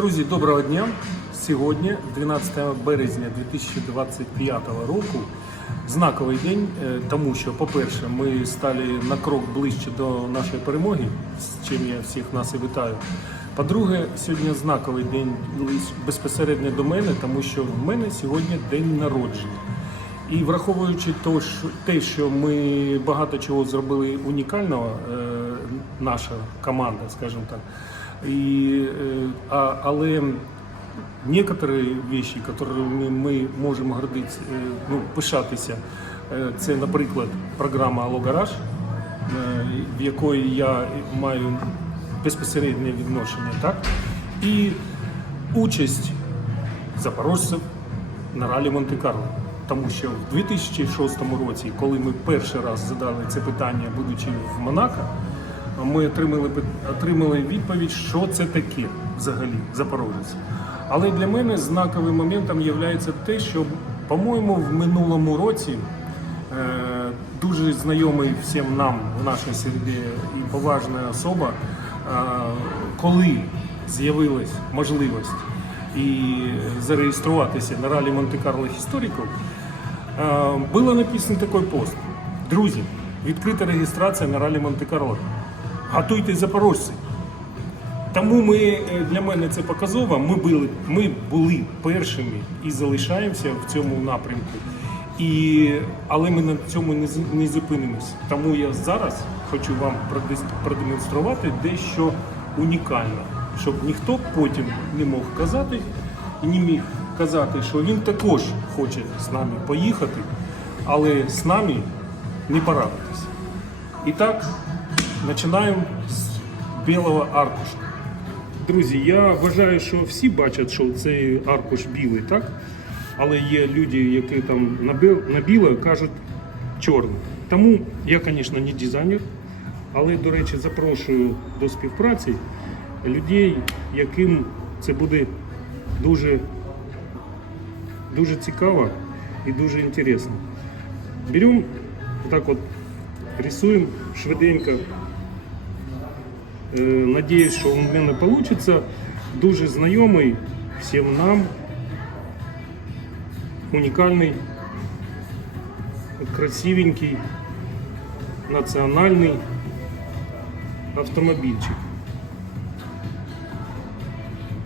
Друзі, доброго дня! Сьогодні, 12 березня 2025 року, знаковий день, е, тому що, по-перше, ми стали на крок ближче до нашої перемоги, з чим я всіх нас і вітаю. По-друге, сьогодні знаковий день безпосередньо до мене, тому що в мене сьогодні день народження. І враховуючи те, що ми багато чого зробили унікального, е, наша команда, скажімо так. І, е, а, але некоторі речі, якими ми можемо гордитися, е, ну, пишатися, е, це, наприклад, програма Алло Гараж, е, в якої я маю безпосереднє відношення, так? І участь запорожців на ралі Монте-Карло. Тому що в 2006 році, коли ми перший раз задали це питання, будучи в Монако, ми отримали, отримали відповідь, що це таке взагалі Запорожець. Але для мене знаковим моментом є те, що, по-моєму, в минулому році е, дуже знайомий всім нам в нашій середі і поважна особа, е, коли з'явилась можливість і зареєструватися на ралі Монте-Карло Істориків, е, було написано такий пост. Друзі, відкрита реєстрація на ралі Монте-Карло. Готуйтесь запорожці. Тому ми е, для мене це показово. Ми були, ми були першими і залишаємося в цьому напрямку. І, але ми на цьому не, не зупинимось. Тому я зараз хочу вам продемонструвати дещо унікальне, щоб ніхто потім не мог казати і не міг казати, що він також хоче з нами поїхати, але з нами не порадитись. І так, починаємо з білого аркуша. Друзі, я вважаю, що всі бачать, що цей аркуш білий, так? Але є люди, які там на біл- на біле кажуть чорний. Тому я, звісно, не дизайнер, але, до речі, запрошую до співпраці людей, яким це буде дуже, дуже цікаво і дуже інтересно. Беремо так от, рисуємо швиденько. Е, Надіюсь, що в мене вийде. Дуже знайомий всім нам унікальний, красивенький, національний автомобільчик.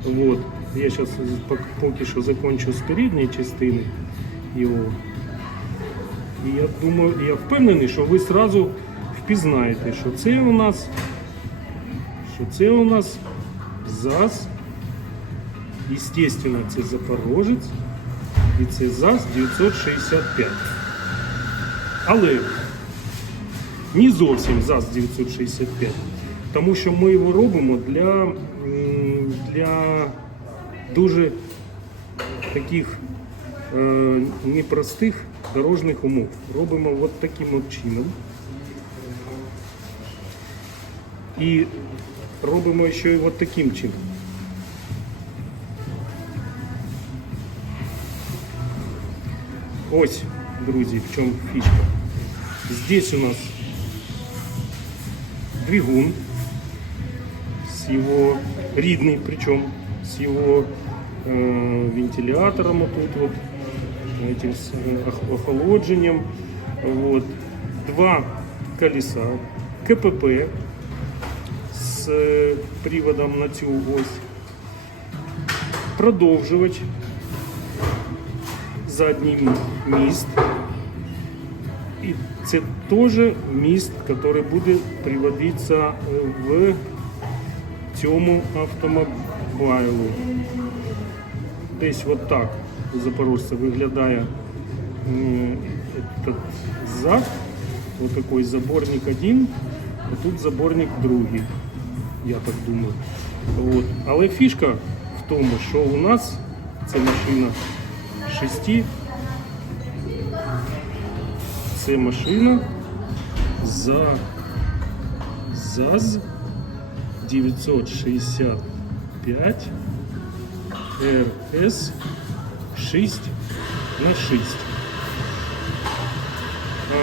Вот. Я зараз поки що закончу з передньої частини його. І я думаю, я впевнений, що ви одразу впізнаєте, що це у нас що це у нас ЗАЗ. Естественно, це Запорожець і це ЗАЗ 965. Але не зовсім ЗАЗ 965, тому що ми його робимо для, для дуже таких е, непростих дорожніх умов. Робимо от таким от чином. І робимо ще й от таким чином. Ось, друзі, в чому фішка. Здесь у нас двигун с его рідний, причем с его э, вентилятором вот тут вот, этим с, э, ох- охолоджением. Вот. Два колеса, КПП з е, приводом на цю ось. Продовжувач. Задній міст. І це теж міст, який буде приводитися е, в цьому автомобілю. Десь от так у запорожця виглядає этот зад. Вот такой заборник один, а тут заборник другий, я так думаю. От. Але фішка в тому, що у нас це машина шести. Це машина за ЗАЗ 965 РС 6 на 6. Е,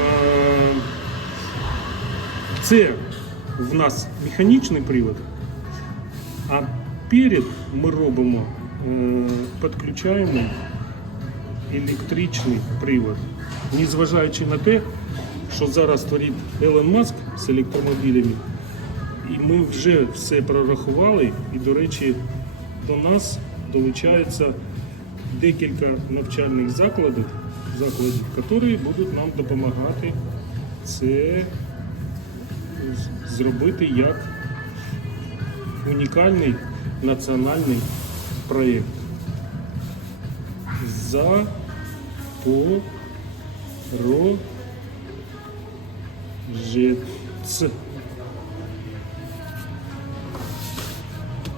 Це в нас механічний привод, а Перед ми робимо е, підключаємо електричний привод. Незважаючи на те, що зараз творить Елон Маск з електромобілями, і ми вже все прорахували, і, до речі, до нас долучається декілька навчальних закладів, закладів, які будуть нам допомагати це зробити як унікальний національний проєкт. За Порожец.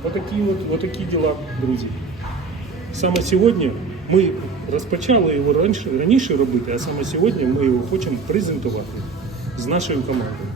Отакі, от, отакі діла, друзі. Саме сьогодні ми розпочали його раніше, раніше робити, а саме сьогодні ми його хочемо презентувати з нашою командою.